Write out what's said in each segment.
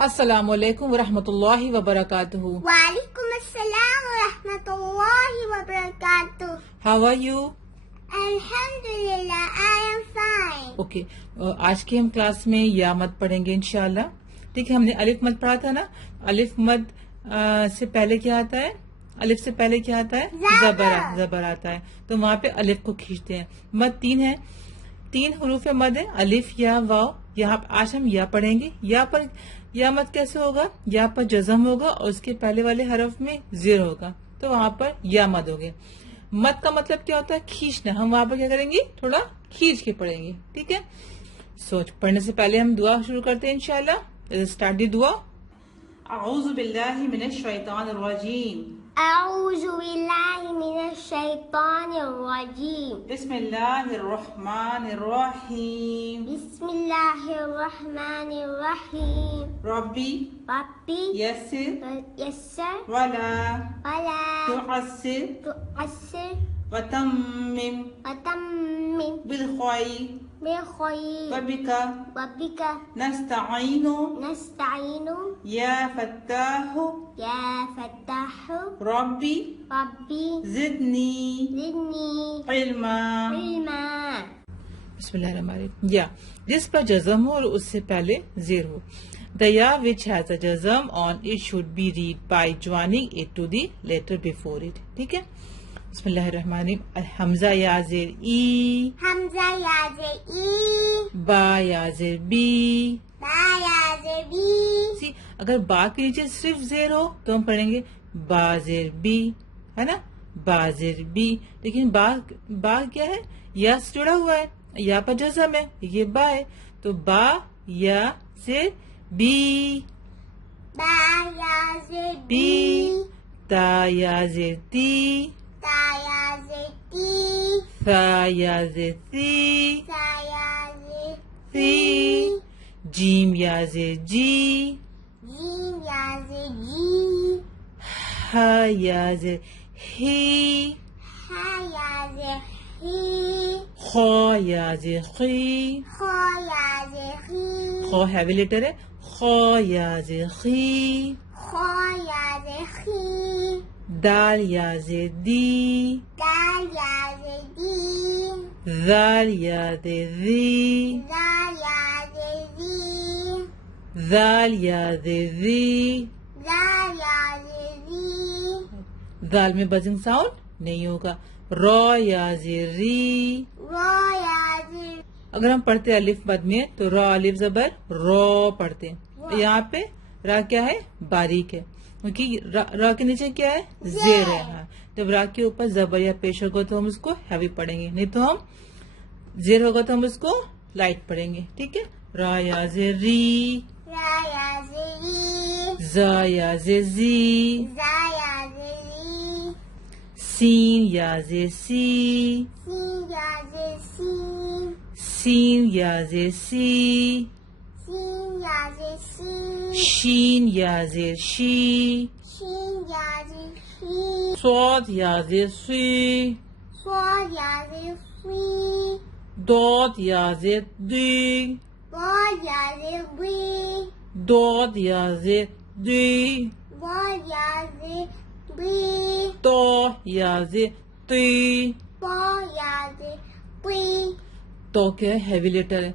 अस्सलामुअलैकुम वरहमतुल्लाहि वबरकातुहू। वालेकुम अस्सलाम व रहमतुल्लाहि व बरकातुहू। How are you? अल्हम्दुलिल्लाह, आई एम फाइन। ओके, आज की हम क्लास में या मद पढ़ेंगे इंशाल्लाह। ठीक है, हमने अलिफ मद पढ़ा था ना। अलिफ मद से पहले क्या आता है? अलिफ से पहले क्या आता है? जबर आता है। तो वहाँ पे अलिफ को खींचते हैं। मद तीन है, तीन हरूफ मद है, अलिफ या वाव। यहाँ आज हम या पढ़ेंगे। या पर या मद कैसे होगा? या पर जज़म होगा और उसके पहले वाले हरफ में ज़ेर होगा, तो वहां पर या मद हो गया। मद का मतलब क्या होता है? खींचना। हम वहां पर क्या करेंगे? थोड़ा खींच के पढ़ेंगे। ठीक है, सोच पढ़ने से पहले हम दुआ शुरू करते हैं इंशाल्लाह। स्टार्ट दी दुआ। अऊज़ु बिल्लाहि मिनश शैतानिर रजीम। अऊज़ु बिल्लाहि मिनश शैतानिर रजीम। बिस्मिल्लाहिर रहमानिर रहीम। बिस्मिल्लाहिर रहमानिर रहीम। रब्बी रब्बी यस्सिर वला वला तुअस्सिर तुअस्सिर वतम्मिम बिलखैर बिखैर वबिका नस्तईनु या फत्ताहु रब्बी जिदनी इल्मा। बिस्मिल्लाहिर्रहमानिर्रहीम। या जिस पर जज़म हो और उससे पहले ज़ेर हो। The ya which has a jazm on it should be read by joining it to the letter before it. ठीक है, बिस्मिल्लाहिर्रहमानिर्रहीम। हमजा या ज़ेर ई, हमजा या ज़ेर ई, बा या ज़ेर बी, बा या ज़ेर बी। सी अगर बा के नीचे सिर्फ ज़ेर हो तो हम पढ़ेंगे बा ज़ेर बी, है ना, बा ज़ेर बी। लेकिन बा क्या है? या से जुड़ा हुआ है, या पर जज़म है, ये बा है, तो बा या ज़ेर बी, बा या ज़ेर बी, ता या ज़ेर ती, ता या ज़ेर ती, सा या ज़ेर सी, सा या ज़ेर सी, जीम या ज़ेर जी, जीम या ज़ेर जी, हा या ज़ेर ही, हा या ज़ेर ही, खो या ज़ेर खी, खो या ज़ेर खी, खो हैवी लेटर है, खो या ज़ेर खी, खो या ज़ेर खी, दाल या ज़ेर दी, दाल या ज़ेर दी, दाल या ज़ेर दी, दाल या ज़ेर दी, दाल या ज़ेर दी। दाल या ज़ेर दी, दाल में बजिंग साउंड नहीं होगा। रॉ या ज़ेर री। रो या ज़ेर, अगर हम पढ़ते अलिफ मद में तो रॉ अलिफ जबर रॉ पढ़ते हैं। यहाँ पे रा क्या है? बारीक है, क्योंकि रा के नीचे क्या है? ज़ेर है। हाँ, जब रा के ऊपर जबर या पेश होगा तो हम उसको हैवी पढ़ेंगे, नहीं तो हम ज़ेर होगा तो हम उसको लाइट पढ़ेंगे। ठीक है, रा या ज़ेर री, रा या ज़ेर री, जा या ज़ेर जी, जा या ज़ेर री, सीन या ज़ेर सी, सीन या ज़ेर सी, सीन या ज़ेर सी, सीन या ज़ेर सी, शीन या ज़ेर शी, शीन या ज़ेर शी, सौद या ज़ेर सी, स्वाद या ज़ेर स्वी, दौद या ज़ेर दी, बॉद या ज़ेर बी, दौद या ज़ेर दी, बॉद या ज़ेर बी, तो या ज़ेर ती। बॉ या ज़ेर बी, तो क्या है? हैवी लेटर है।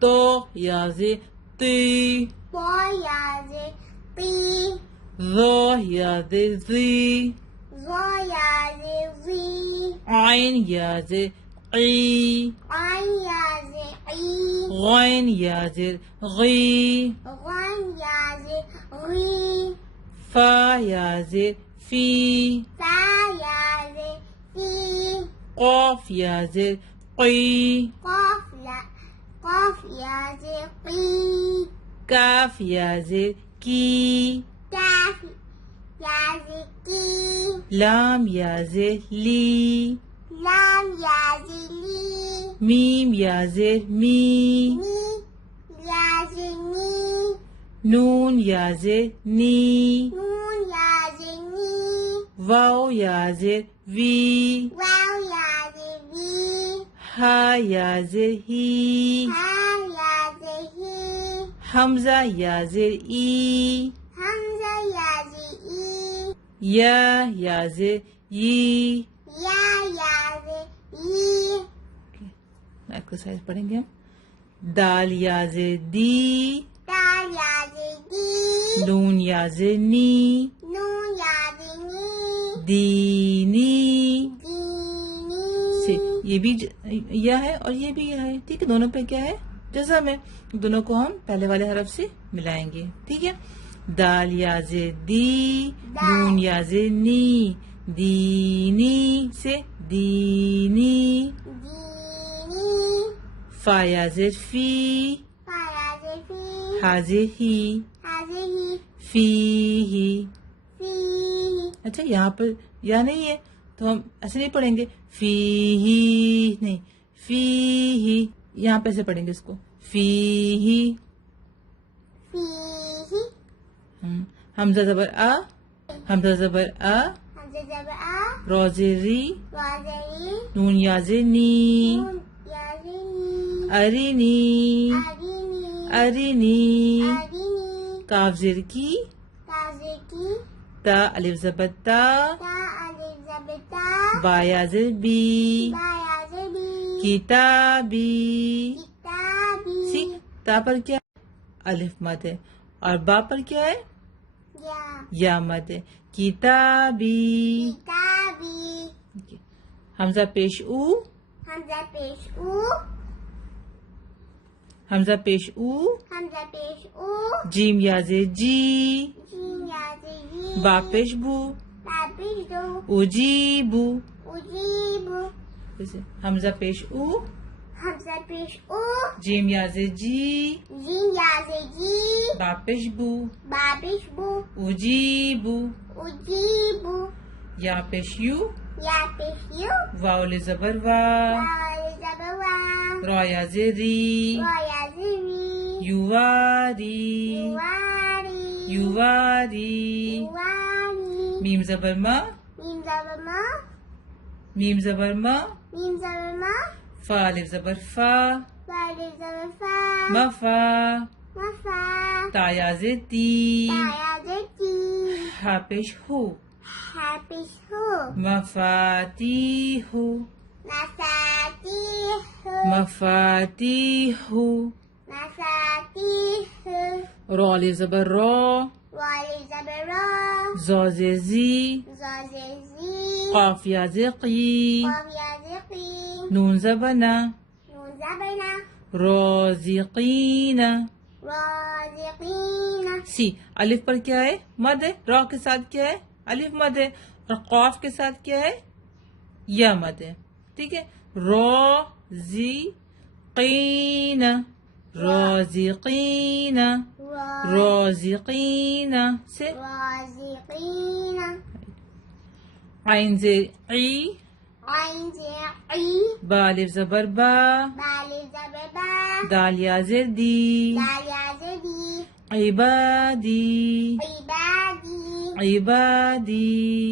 तो या ज़ेर ती, बॉ या ज़ेर बी, ज़ो या ज़ेर ज़ी, ज़ो या ज़ेर ज़ी, आइन या ज़ेर ई, आइन या ज़ेर ई, गैन या ज़ेर गी, गैन या ज़ेर गी, फा या ज़ेर फी, फा या ज़ेर फी, कॉफ या ज़ेर की, क़ाफ या ज़ेर क़ी, काफ या ज़ेर की, काफ या ज़ेर की, लाम या ज़ेर ली, लाम या ज़ेर ली, मीम या ज़ेर मी, मी या ज़ेर नी, नून या ज़ेर नी, नून या ज़ेर नी, वाव या ज़ेर वी, वाव या ज़ेर वी, हा या ज़ेर ही, हा या ज़ेर ही, हमजा या जेर ई, Hamza yazi i. या जेर ई। Ya yazi i. एक्सरसाइज पढ़ेंगे हम। दाल या जेर दी, Da yazi di. नून या जेर नी, Nun yazi ni. दीनी से Dini. ये भी या है और ये भी या है, ठीक है। दोनों पे क्या है, जज़म है। दोनों को हम पहले वाले हरफ से मिलाएंगे, ठीक है। दाल या जेर दी, नून या जेर नी, दीनी से दीनी। Dini. फा या जेर फी, Fa yazi fi. हा जेर ही, Hazihi. फी ही। Fihi. अच्छा, यहाँ पर या नहीं है तो हम ऐसे नहीं पढ़ेंगे, फी ही नहीं, फी ही। यहाँ पे ऐसे पढ़ेंगे इसको, फी ही। Fihi. हमजा जबर आ, हमजा जबर आ, Hamza zaba a. रोजेरी, Wazari. Noon याजे knee, Nun yazi ni. Arani, Arini. Arani. Arini. काफ जेर की, Taziki. ता अलिफ जबर ता, Ta alif zabita. बा या जेर बी, Ba yazi bi. किताबी। Kitabi. सी, ता पर क्या है? अलिफ मद है, और बा पर क्या है? Ya. या मद है। किताबी। Kitabi. हमजा पेश ऊ, Hamza pesh u. हमजा पेश ऊ, Hamza pesh u. जीम याजे जी, Jim yazi ji. बा पेश बू, Ba pesh du. उजीबू। Ujibu. जैसे हमजा पेश ऊ, Hamza pesh u. जीम याजे जी, Jim yazi ji. बा पेश बू, Ba pesh bu. उजीबू। Ujibu. या पेश you, Ya pesh yu. Vowel जबर वा, Ba zabawa. रॉ याजे री, Wa yazi ri. युवारी, Yuwari. युवारी। Yuwari. Meme जबर मा, Mim zabama. मीम जबर मा, Mim zabama. फा अलिफ जबर फा, Ba alif zabafa. मफा। Mafa. ता याजे ती, Ta yazi ti. हा पेश हो, Happy hu. मफातीहु, Masatihu. मफातीहु। Masatihu. Raw अलिफ जबर रॉ, Wali zabara. ज़ोज़े जी, Zazizi. क़ाफ याजे क़ी, Qaf yaziqi. नून जबना, Nun zabana. रोज़िक़ीना। Raziqina. सी, अलिफ पर क्या है? मद है। रॉ के साथ क्या है? अलिफ मद है। और क़ाफ के साथ क्या है? या मद है, ठीक है। रोज़िक़ीना, रोज़िक़ीना, रोज़िक़ीना से Raziqina. आइन से ई, Ain zi'i. बा अलिफ जबर बा, Bali zababa. दाल या ज़ेर दी, Dal yazidi. इबादी, Ibadi. इबादी।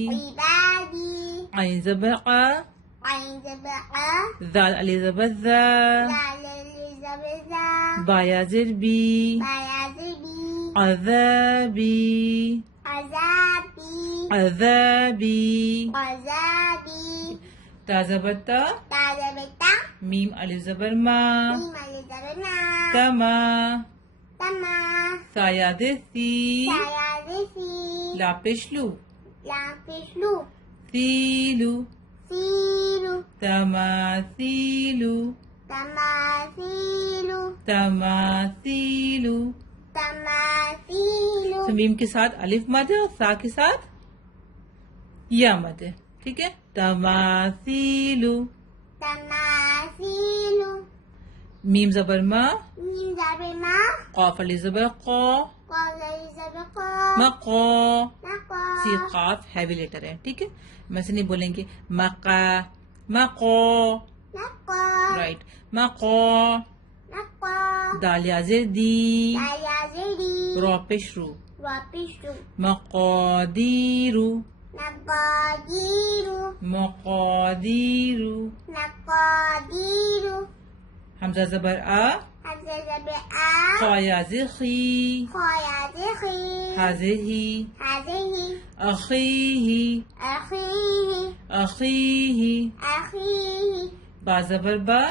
Ibadi. आइन जबर आ, Ain zaba'a. दाल अलिफ जबर दा, Dal zabaza. बा या ज़ेर बी, Ba yazidi. अज़ाबी, Azabi. अज़ाबी। Azabi. ता जबर ता, Ta zabita. मीम अलिफ जबर मा, Mim alif zabana. तमा। Tama. सा या ज़ेर सी, Saya zisi. ला पेश लू, Lapis lu. Silu, Silu. तमासीलू, Tamasilu. तमासीलू। Tamasilu. तो मीम के साथ अलिफ मद है और सा के साथ या मद है, ठीक है। तमासीलू। Tamasilu. मीम जबर मा, Mim zabima. क़ाफ अलिफ जबर क़ा, Qala zabaqa. मक़ा। Naqa. सी क़ाफ हैवी लेटर है, ठीक है। वैसे नहीं बोलेंगे मक़ा, मक़ा, Naqa. राइट, मक़ा। Naqa. दाल या ज़ेर दी, Saya zidi. रॉ पेश रू, Lapis lu. मक़ादीरू, Naqadiru. मक़ादीरू। Naqadiru. Hamza जबर आ, همزة زبر آ قيازخي خيازخي هذه هذه أخيه أخيه أخيه أخيه با زبر با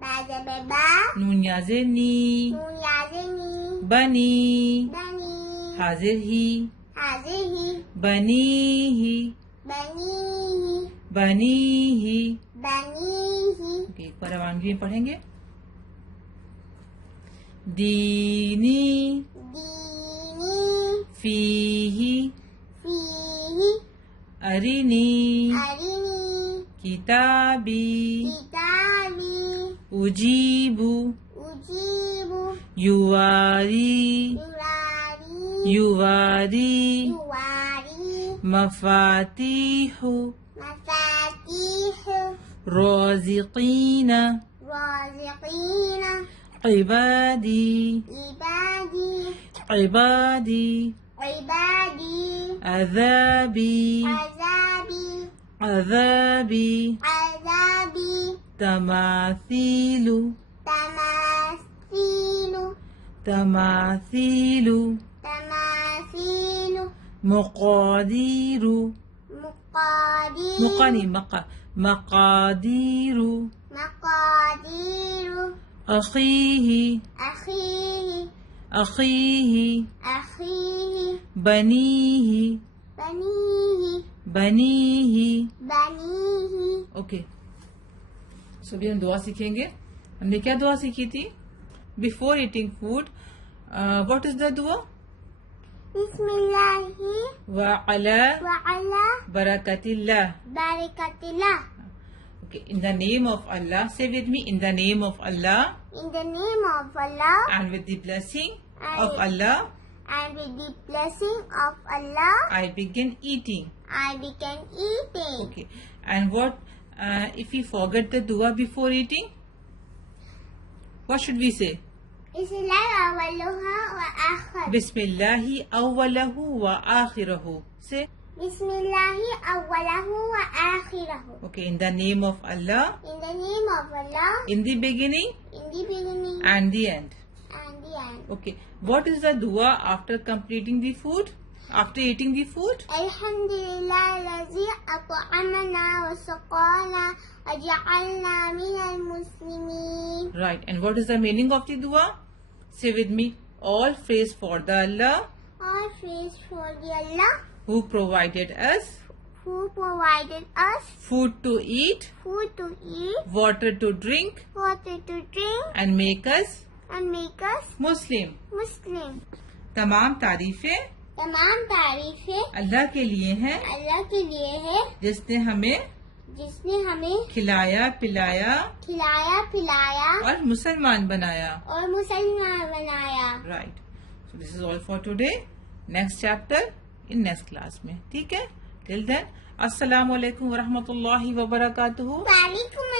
بعد بابا نون يازني نون يازني بني بني هذه هذه بنيه بنيه بنيه بنيه ओके एक बार आवाम भी पढ़ेंगे दीनी ديني فيه فيه أرني أرني كتابي كتابي أجيب أجيب يواري يراري يواري يواري مفاتيح مفاتيح رازقين رازقين عبادي عبادي عبادي عبادي عذابي عذابي عذابي عذابي تماثيل تماثيل تماثيل تماثيل مقادير مقادير مقاني مقادير مقادير أخيه أخيه أخيه أخيه بنيه بنيه بنيه بنيه ओके सो अभी हम दुआ सीखेंगे हमने क्या दुआ सीखी थी before eating food what is the दुआ بسم الله وعلى وعلى بركة بركة الله okay in the name of Allah say with me in the name of Allah in the name of Allah and with the blessing of I- Allah and with the blessing of Allah I begin eating I began eating. okay and what if we forget the dua before eating what should we say Bismillah awwaluha wa akhir. Bismillahi awwalahu wa akhirahu say Bismillahi awwalahu wa akhirahu. okay in the name of Allah In the name of Allah, in the beginning in the beginning and the end and the end. okay what is the dua after completing the food after eating the food Alhamdulillah الذي أطعمنا وسقانا وجعلنا من المسلمين. right and what is the meaning of the dua say with me all praise for the Allah All praise for the Allah who provided us who provided us food to eat food to eat, water to drink water to drink, and make us and make us Muslim Muslim. तमाम तारीफें तमाम तारीफें अल्लाह के लिए हैं अल्लाह के लिए है जिसने हमें जिसने हमें खिलाया पिलाया खिलाया पिलाया और मुसलमान बनाया और मुसलमान बनाया. right so this is all for today next chapter in next class में ठीक है till then अस्सलाम वालेकुम व रहमतुल्लाहि व बरकातुहू वालेकुम